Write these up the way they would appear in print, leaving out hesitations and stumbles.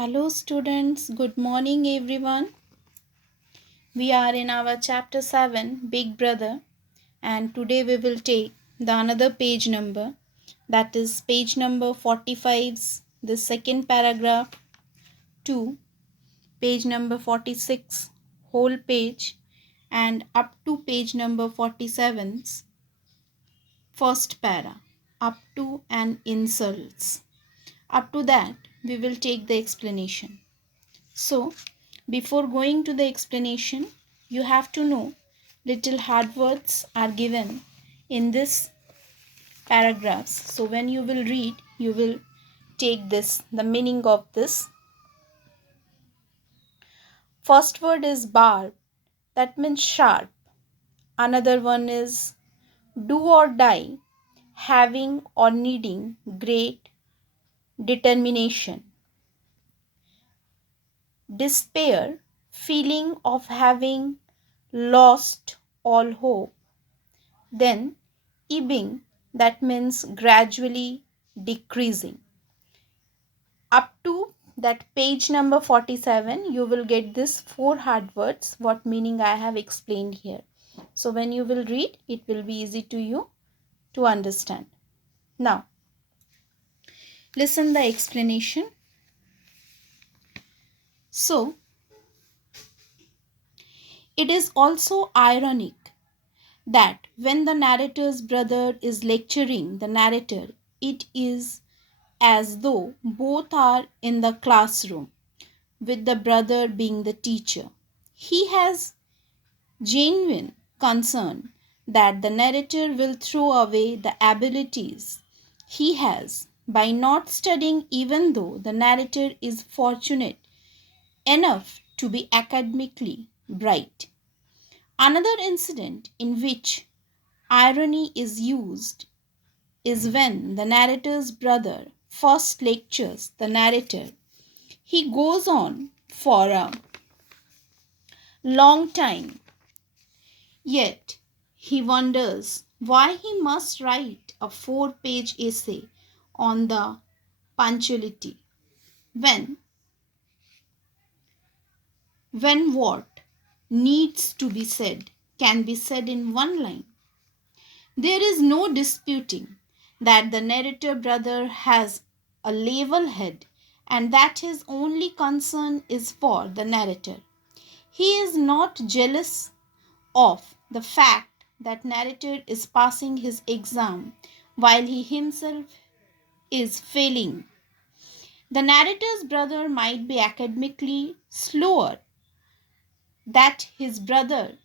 Hello students, good morning everyone. We are in our chapter 7 Big Brother and today we will take the another page number, that is page number 45's the second paragraph to page number 46 whole page and up to page number 47's first para up to and insults. Up to that we will take the explanation. So, before going to the explanation, you have to know little hard words are given in this paragraphs. So, when you will read, you will take this, the meaning of this. First word is barb, that means sharp. Another one is do or die, having or needing great determination. Despair, feeling of having lost all hope. Then ebbing, that means gradually decreasing. Up to that page number 47, you will get this four hard words, what meaning I have explained here. So when you will read, it will be easy to you to understand. Now, listen the explanation. So, it is also ironic that when the narrator's brother is lecturing the narrator, it is as though both are in the classroom, with the brother being the teacher. He has genuine concern that the narrator will throw away the abilities he has by not studying, even though the narrator is fortunate enough to be academically bright. Another incident in which irony is used is when the narrator's brother first lectures the narrator. He goes on for a long time, yet he wonders why he must write a 4-page essay on the punctuality when what needs to be said can be said in one line. There is no disputing that the narrator brother has a level head and that his only concern is for the narrator. He is not jealous of the fact that narrator is passing his exam while he himself is failing. The narrator's brother might be academically slower than his brother,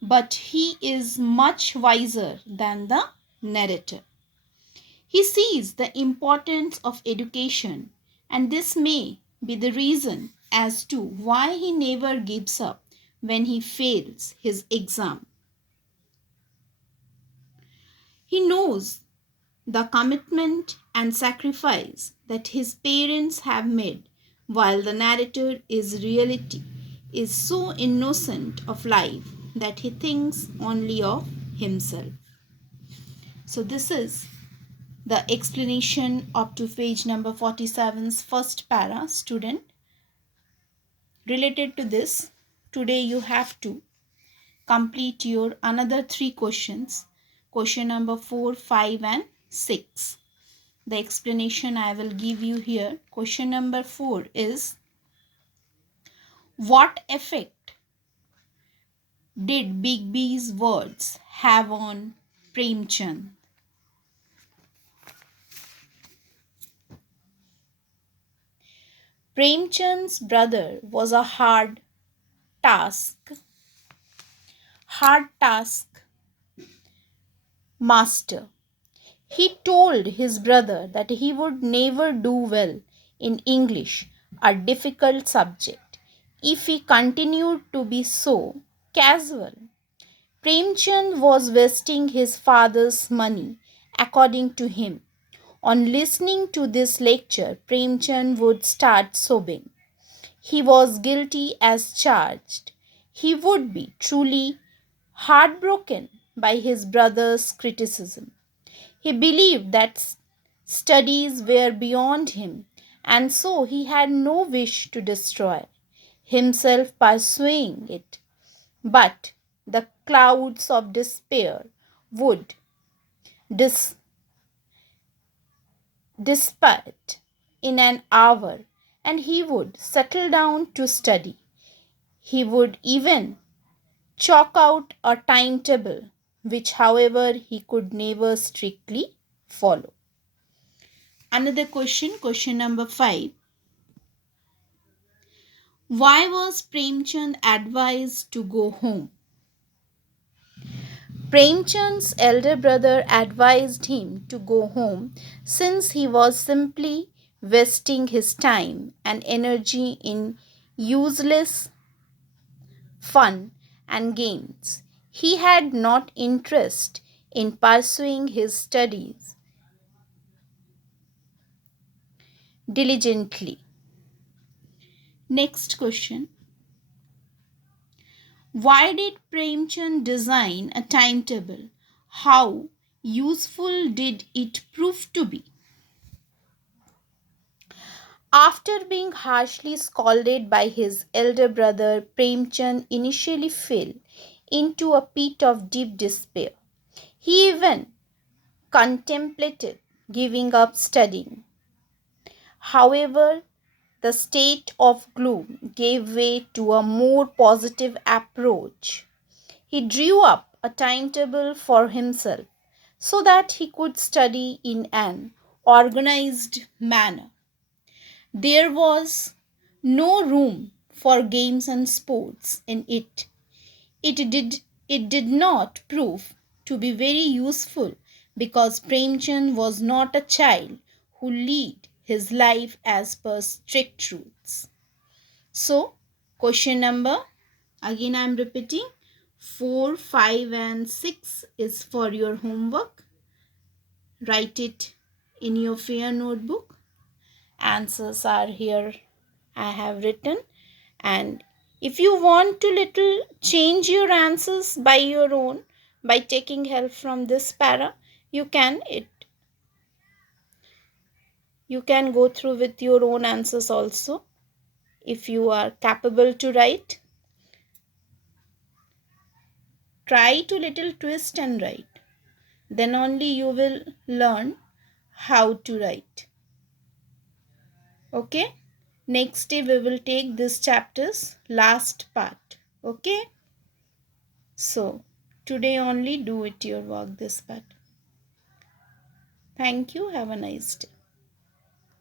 but he is much wiser than the narrator. He sees the importance of education, and this may be the reason as to why he never gives up when he fails his exam. He knows the commitment and sacrifice that his parents have made, while the narrator is so innocent of life that he thinks only of himself. So this is the explanation up to page number 47's first para, student. Related to this, today you have to complete your another 3 questions, question number 4, 5 and 6. The explanation I will give you here. Question number 4 is, what effect did Big B's words have on Premchand? Premchand's brother was a task master. He told his brother that he would never do well in English, a difficult subject, if he continued to be so casual. Premchand was wasting his father's money, according to him. On listening to this lecture, Premchand would start sobbing. He was guilty as charged. He would be truly heartbroken by his brother's criticism. He believed that studies were beyond him and so he had no wish to destroy himself pursuing it. But the clouds of despair would dis- dissipate in an hour, and he would settle down to study. He would even chalk out a timetable, which, however, he could never strictly follow. Another question, question number 5. Why was Premchand advised to go home? Premchand's elder brother advised him to go home since he was simply wasting his time and energy in useless fun and games. He had not interest in pursuing his studies diligently. Next question. Why did Premchand design a timetable? How useful did it prove to be? After being harshly scolded by his elder brother, Premchand initially fell into a pit of deep despair. He even contemplated giving up studying. However, the state of gloom gave way to a more positive approach. He drew up a timetable for himself so that he could study in an organized manner. There was no room for games and sports in it. It did not prove to be very useful because Premchand was not a child who led his life as per strict rules. So, question number, again I am repeating, 4, 5 and 6 is for your homework. Write it in your fair notebook. Answers are here I have written, and if you want to little change your answers by your own by taking help from this para, you can go through with your own answers also. If you are capable to write, try to little twist and write, then only you will learn how to write. Okay, next day we will take this chapter's last part. Okay, so today only do it your work this part. Thank you. Have a nice day.